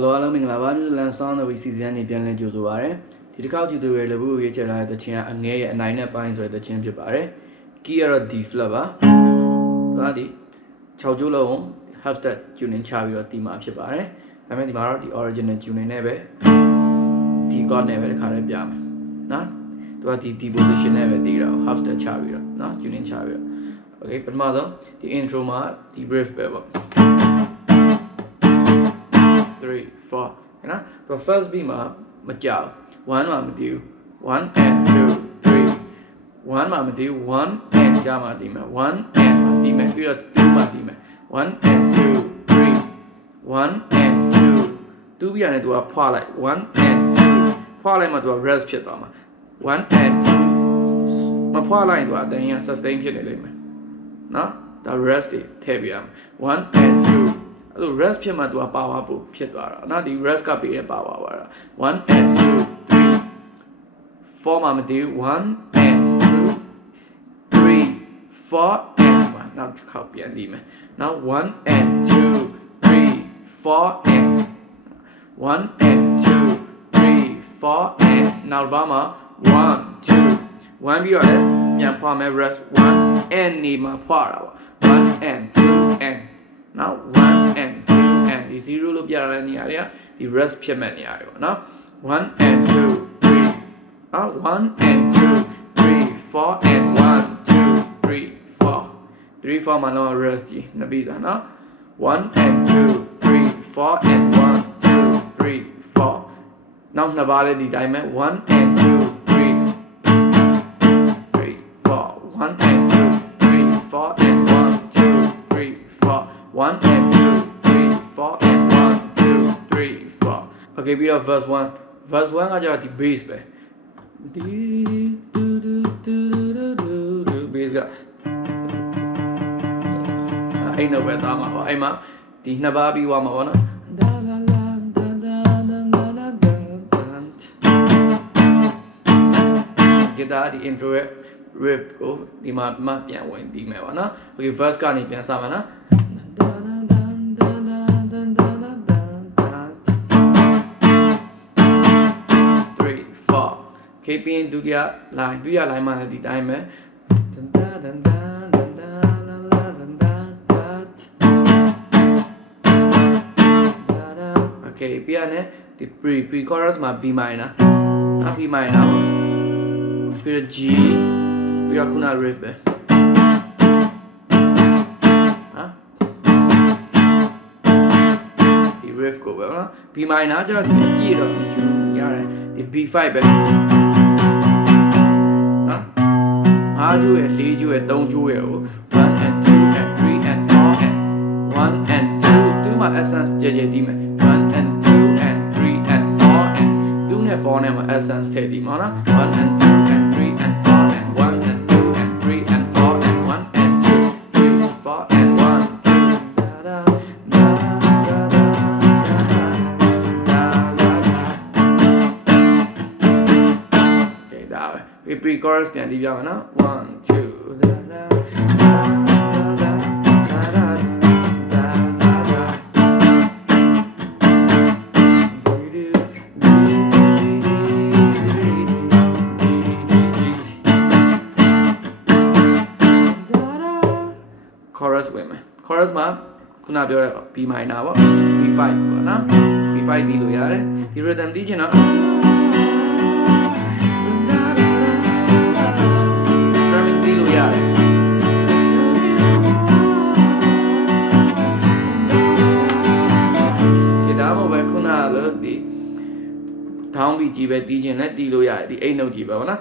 Hello အားလုံးမင်္ဂလာပါမြို့လန်ဆောင်းတဲ့ season နေပြန်လည်ကြိုဆိုပါရစေဒီတစ်ခေါက်ကြည့်သူတွေလည်းဘူးရေးချလာတဲ့တခြင်းကအငဲရဲ့အနိုင်နဲ့ပိုင်းဆိုတဲ့တခြင်းဖြစ်ပါတယ် key ကတော့ D flat ပါဒါဒီ6ကျိုးလုံး half step tuning ချပြီးတော့တီးမှာဖြစ်ပါတယ်ဒါပေမဲ့ဒီမှာတော့ဒီ original tuning နဲ့ပဲဒီ chord နဲ့ပဲတစ်ခါလေးပြမယ်နော်သူကဒီ position နဲ့ပဲတီးတော့ half step ချပြီးတော့နော် tuning ချပြီးတော့ okay ပထမဆုံးဒီ intro မှာဒီ brief ပဲပေါ့3 4 นะตัว first beat มาไม่จ่าว1มาไม่ดี1 and 2 3 1มาไม่ดี1 and จ้ามาดีไหม1 and มาดีไหมพี่เรา2มาดีไหม1 and 2 3 1 and 2 2พี่อันนี้ตัวพออะไร1 and 2พออะไรมาตัว rest ဖြစ်သွားမှာ1 and 2มาพออะไรตัวแต่ยัง sustain ဖြစ်နေလိမ့်မယ်နော်ဒါ rest တွေထည့်ပြရမယ်1 and 2အဲ့လို rest ဖြစ်မှသူကပါဝါပို့ဖြစ်သွားတာနော်ဒီ rest ကပေးတဲ့ပါဝါပါတာ1 and 2 3 4မှာမတည်1 and 2 3 4 and 1နောက်တစ်ခေါက်ပြန်ဒီမယ်နောက်1 and 2 3 4 and 1 and 2 3 4 and နောက်ဘာမှာ1 2 1ပြီးတော့လည်းပြန်ဖွာမယ် rest 1 and နေမှာဖွာတာပေါ့1 and 2 and now 1 and 2 and ဒီ 0 လို့ပြရတဲ့နေရာတွေကဒီ rest ဖြစ်မဲ့နေရာတွေပေါ့နော်1 and 2 3 1 and 2 3 4 and 1 2 3 4 3 4မှာတော့ rest ကြီးနှစ်ပြီးသားနော်1 and 2 3 4 and 1 2 3 4နောက်နှစ်ပါးလေးဒီတိုင်းပဲ1 and 2 3 3 4 1 and 2 3 4 and 1 2 3 4 1 and 2 3 4 and 1 2 3 4 okay ပြီးတော့ verse 1 verse 1ကကျတော့ဒီ bass ပဲဒီ bass ကအဲ့တော့ပဲသားမှာပေါ့အဲ့မှာဒီနှစ်ပါးပြီးသွားမှာပေါ့နော်ဂီတာဒီ intro ရဲ့ riff ကိုဒီမှာပြန်ဝင်ပြီးမယ်ပေါ့နော် okay verse ကနေပြန်စမှာနော်ခေပြီးဒုတိယ line မှာလည်းဒီတိုင်းပဲโอเคပြီးရနဲ့ဒီ pre chorus မှာ B minor နော် B minor ပြီးတော့ G ပြီးတော့ခုန riff ပဲဒီ riff ကိုပဲနော် B minor ကျတော့ဒီပြည့်တော့ဒီယူရတယ်ဒီ B5 ပဲ5ကျိုးရဲ့4ကျိုးရဲ့3ကျိုးရဲ့ကို1 and 2 and 3 and 4 and 1 and 2 2မှာ essence ကြဲကြဲဒီမယ်1 and 2 and 3 and 4 and 2နဲ့4နဲ့မှာ essence ထည့်ဒီမှာနော်1 and 2 and 3 and 4 and 1 and 2 and 3 and 4 and 1 and 2 3 4 and 1 pre chorus ပြန်တီးပြမယ်နော်1 2 chorus ဝင်မယ် chorus မှာခုနပြောတဲ့ B minor ပေါ့ B5 ပေါ့နော် B5 တီးလို့ရတယ်ဒီ rhythm တီးချင်တော့ထောင်းပြီးကြည့်ပဲတီးခြင်းနဲ့တီးလို့ရတယ်ဒီအိတ်နှုတ်ကြည့်ပဲဗောနော်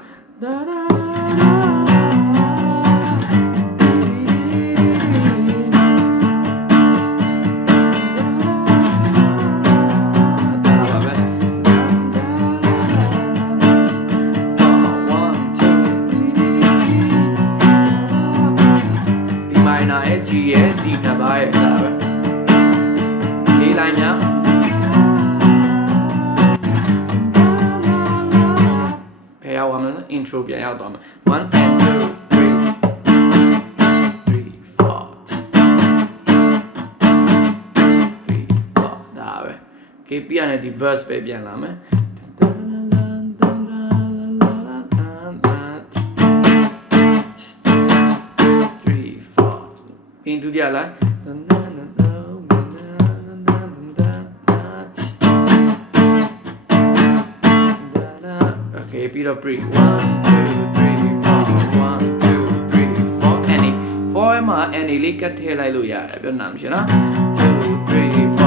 ဒီမိုင်နာရဲ့ G ရဲ့ဒီနှစ်ပါးရဲ့ဒါပဲဒီ line များintro ပြန်ရောက်သွားမှာ1 and 2 3 4 3 4ဒါပဲ okay okay ပြရတဲ့ဒီ verse ပဲပြန်လာမယ်ပြင်ဒုတိယလိုက်okay ပြီးတော့ break 1 2 3 4 1 2 3 4 any 4မှာ any လေးကတ်ထည့်လိုက်လို့ရတယ်ပြောနာမရှိနော်2 3 4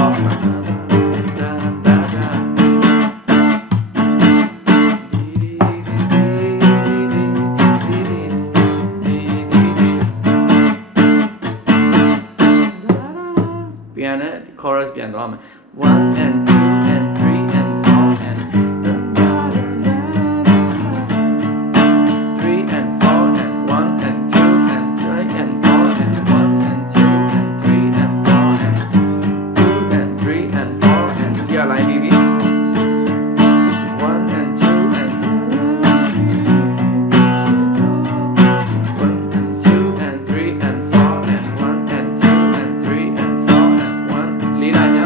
ပြန်တဲ့ chorus ပြန်သွားမယ်1 and 2 and 3 and 4 and 3 and 4 and 1 and 2 and 3 and 4 and 1 and 2 and 3 and 4 and 2 and 3 and 4 and ဒီအလိုက်ပြီးပြီ1 and 2 and 1 and 2 and 3 and 4 and 1 and 2 and 3 and 4 and 1လေးလိုက်ည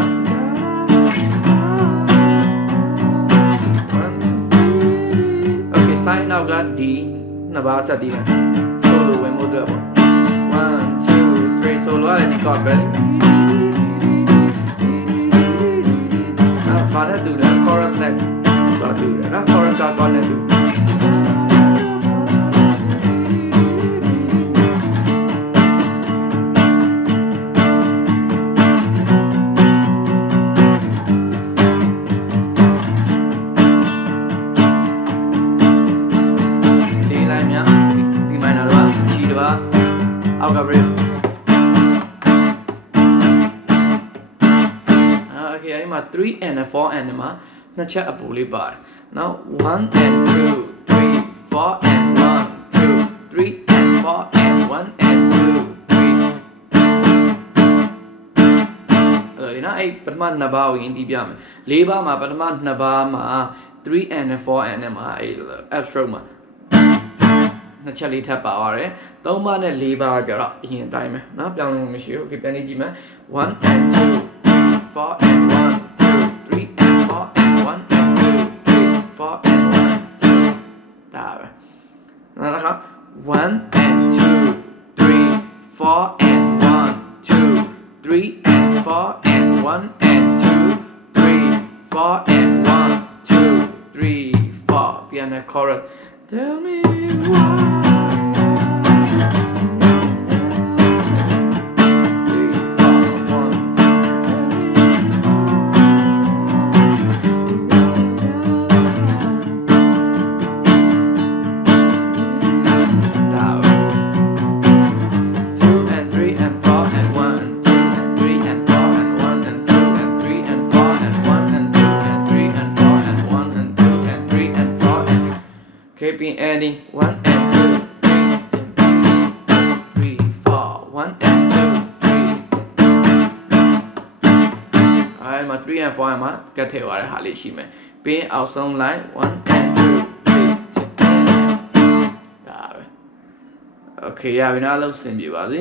okay sign နောက်ကဒီနှစ်ပါးဆက်တည်တယ် solo ဝင်ဖို့အတွက်ပေါ့1 2 3 solo ရတယ်ဒီ chord ပဲဘာနဲ့တူလဲ chorus နဲ့တော့တူတယ်နော် chorus က chord နဲ့တူအောက်က brief okay အဲ့ဒီမှာ3 and 4 and မှာနှစ်ချက်အပူလေးပါတယ်နောက်1 and 2 3 4 and 1 2 3 and 4 and 1 and 2 3အဲ့ဒီနော်အဲ့ပထမနှစ်ပါးကိုရင်းတည်ပြမယ်၄ပါးမှာပထမနှစ်ပါးမှာ3 and 4 and မှာအဲ့ F stroke မှာနှစ်ချက်လေးထပ်ပါပါတယ်၃ပါးနဲ့၄ပါးကြတော့အရင်တိုင်းပဲเนาะပြောင်းလို့မရှိဘူး okay ပြန်နေကြည့်မယ်1 and 2 3 4 and 1 2 3 and 4 and 1 and 2 3 4 and 1 2ဒါပဲนะครับ1 and 2 3 4 and 1 2 3 and 4 and 1 and 2 3 4 and 1 2 3 4ပြန်နေ chorus tell me why keeping any 1 and 2 3 4 1 and 2 3အဲ့မှာ3 and 4မှာကတ်ထည့်သွားတဲ့ဟာလေးရှိမယ်ပြီးရင်အောက်ဆုံး line 1 and 2 3ဒါပဲ okay ရပြီနော်အလုပ်ဆင်ပြေပါစေ